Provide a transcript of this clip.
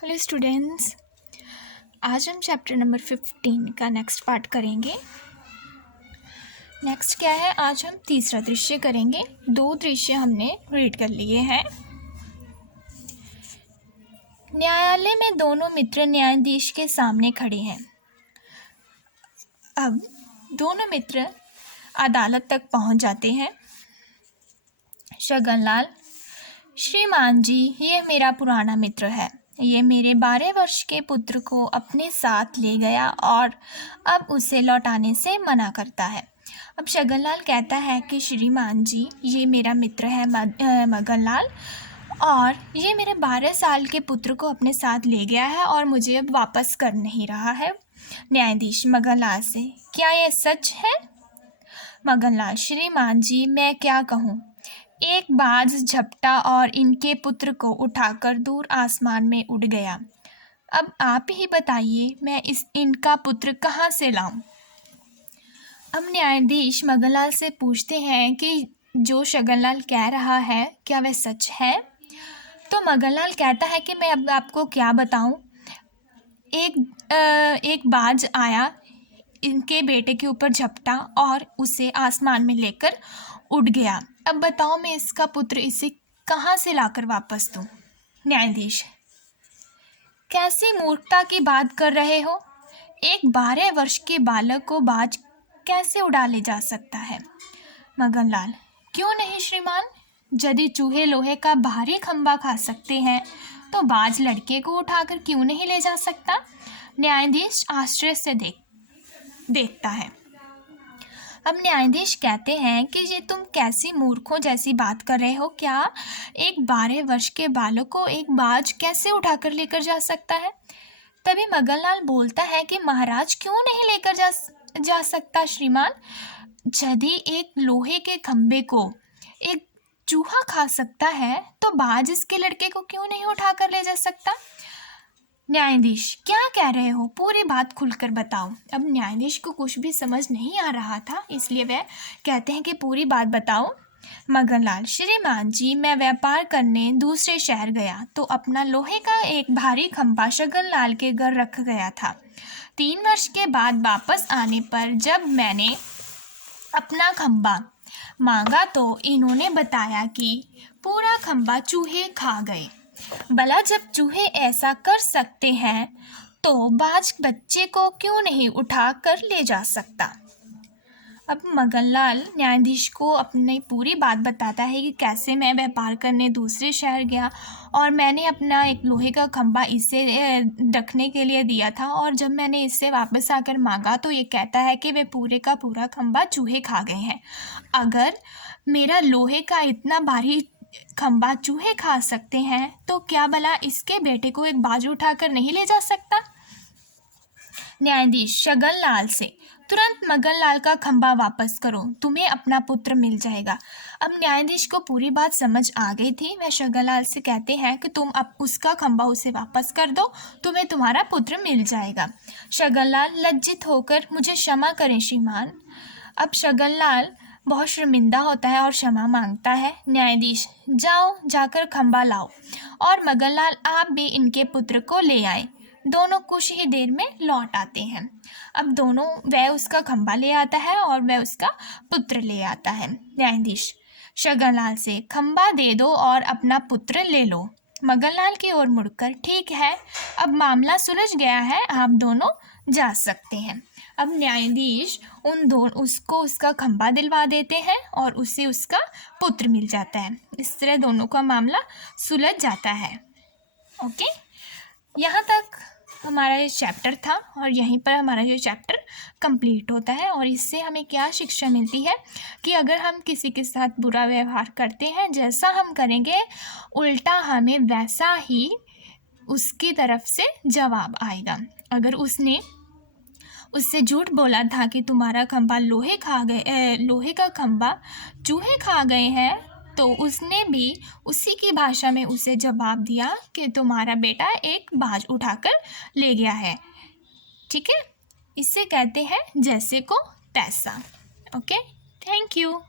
Hello students, आज हम chapter number 15 का नेक्स्ट पार्ट करेंगे। नेक्स्ट क्या है, आज हम तीसरा दृश्य करेंगे। दो दृश्य हमने रीड कर लिए हैं। न्यायालय में दोनों मित्र न्यायाधीश के सामने खड़े हैं। अब दोनों मित्र अदालत तक पहुंच जाते हैं। शगनलाल: श्रीमान जी, ये मेरा पुराना मित्र है। ये मेरे 12 वर्ष के पुत्र को अपने साथ ले गया और अब उसे लौटाने से मना करता है। अब शगनलाल कहता है कि श्रीमान जी, ये मेरा मित्र है मगनलाल, और ये मेरे 12 साल के पुत्र को अपने साथ ले गया है और मुझे अब वापस कर नहीं रहा है। न्यायाधीश मगनलाल से: क्या ये सच है? मगनलाल: श्रीमान जी, मैं क्या कहूँ। एक बाज झपटा और इनके पुत्र को उठाकर दूर आसमान में उड़ गया। अब आप ही बताइए, मैं इनका पुत्र कहाँ से लाऊं? अब न्यायाधीश मगनलाल से पूछते हैं कि जो शगनलाल कह रहा है क्या वह सच है? तो मगनलाल कहता है कि मैं अब आपको क्या बताऊं। एक बाज आया, इनके बेटे के ऊपर झपटा और उसे आसमान में लेकर उड़ गया। अब बताओ, मैं इसका पुत्र इसे कहाँ से लाकर वापस दूं? न्यायाधीश: कैसी मूर्खता की बात कर रहे हो? एक 12 वर्ष के बालक को बाज कैसे उड़ा ले जा सकता है? मगनलाल: क्यों नहीं श्रीमान, यदि चूहे लोहे का भारी खंभा खा सकते हैं तो बाज लड़के को उठाकर क्यों नहीं ले जा सकता? न्यायाधीश आश्चर्य से देखता है। अब न्यायाधीश कहते हैं कि ये तुम कैसी मूर्खों जैसी बात कर रहे हो। क्या एक 12 वर्ष के बालक को एक बाज कैसे उठाकर लेकर जा सकता है? तभी मगनलाल बोलता है कि महाराज, क्यों नहीं लेकर जा सकता श्रीमान। यदि एक लोहे के खंभे को एक चूहा खा सकता है तो बाज इसके लड़के को क्यों नहीं उठाकर ले जा सकता? न्यायाधीश: क्या कह रहे हो, पूरी बात खुलकर बताओ। अब न्यायाधीश को कुछ भी समझ नहीं आ रहा था, इसलिए वह कहते हैं कि पूरी बात बताओ। मगनलाल: श्रीमान जी, मैं व्यापार करने दूसरे शहर गया तो अपना लोहे का एक भारी खंभा शगनलाल के घर रख गया था। 3 वर्ष के बाद वापस आने पर जब मैंने अपना खंभा मांगा तो इन्होंने बताया कि पूरा खंभा चूहे खा गए। भला जब चूहे ऐसा कर सकते हैं तो बाज बच्चे को क्यों नहीं उठा कर ले जा सकता? अब मगनलाल न्यायाधीश को अपनी पूरी बात बताता है कि कैसे मैं व्यापार करने दूसरे शहर गया और मैंने अपना एक लोहे का खंभा इसे रखने के लिए दिया था, और जब मैंने इससे वापस आकर मांगा तो ये कहता है कि वे पूरे का पूरा खंभा चूहे खा गए हैं। अगर मेरा लोहे का इतना भारी खंभा चूहे खा सकते हैं तो क्या भला इसके बेटे को एक बाज उठाकर नहीं ले जा सकता? न्यायाधीश शगनलाल से: तुरंत मगनलाल का खंभा वापस करो, तुम्हें अपना पुत्र मिल जाएगा। अब न्यायाधीश को पूरी बात समझ आ गई थी। वह शगनलाल से कहते हैं कि तुम अब उसका खंभा उसे वापस कर दो, तुम्हें तुम्हारा पुत्र मिल जाएगा। शगनलाल लज्जित होकर: मुझे क्षमा करें श्रीमान। अब शगनलाल बहुत शर्मिंदा होता है और क्षमा मांगता है। न्यायाधीश: जाओ, जाकर खंभा लाओ। और मगनलाल आप भी इनके पुत्र को ले आए। दोनों कुछ ही देर में लौट आते हैं। अब दोनों, वह उसका खंभा ले आता है और वह उसका पुत्र ले आता है। न्यायाधीश शगनलाल से: खंभा दे दो और अपना पुत्र ले लो। मगनलाल की ओर मुड़कर: ठीक है, अब मामला सुलझ गया है, आप दोनों जा सकते हैं। अब न्यायाधीश उसको उसका खंभा दिलवा देते हैं और उसे उसका पुत्र मिल जाता है। इस तरह दोनों का मामला सुलझ जाता है। ओके, यहाँ तक हमारा ये चैप्टर था और यहीं पर हमारा ये चैप्टर कंप्लीट होता है। और इससे हमें क्या शिक्षा मिलती है कि अगर हम किसी के साथ बुरा व्यवहार करते हैं, जैसा हम करेंगे उल्टा हमें वैसा ही उसकी तरफ से जवाब आएगा। अगर उसने उससे झूठ बोला था कि तुम्हारा खंभा लोहे का खंभा चूहे खा गए हैं, तो उसने भी उसी की भाषा में उसे जवाब दिया कि तुम्हारा बेटा एक बाज उठाकर ले गया है। ठीक है, इससे कहते हैं जैसे को तैसा। Okay, thank you.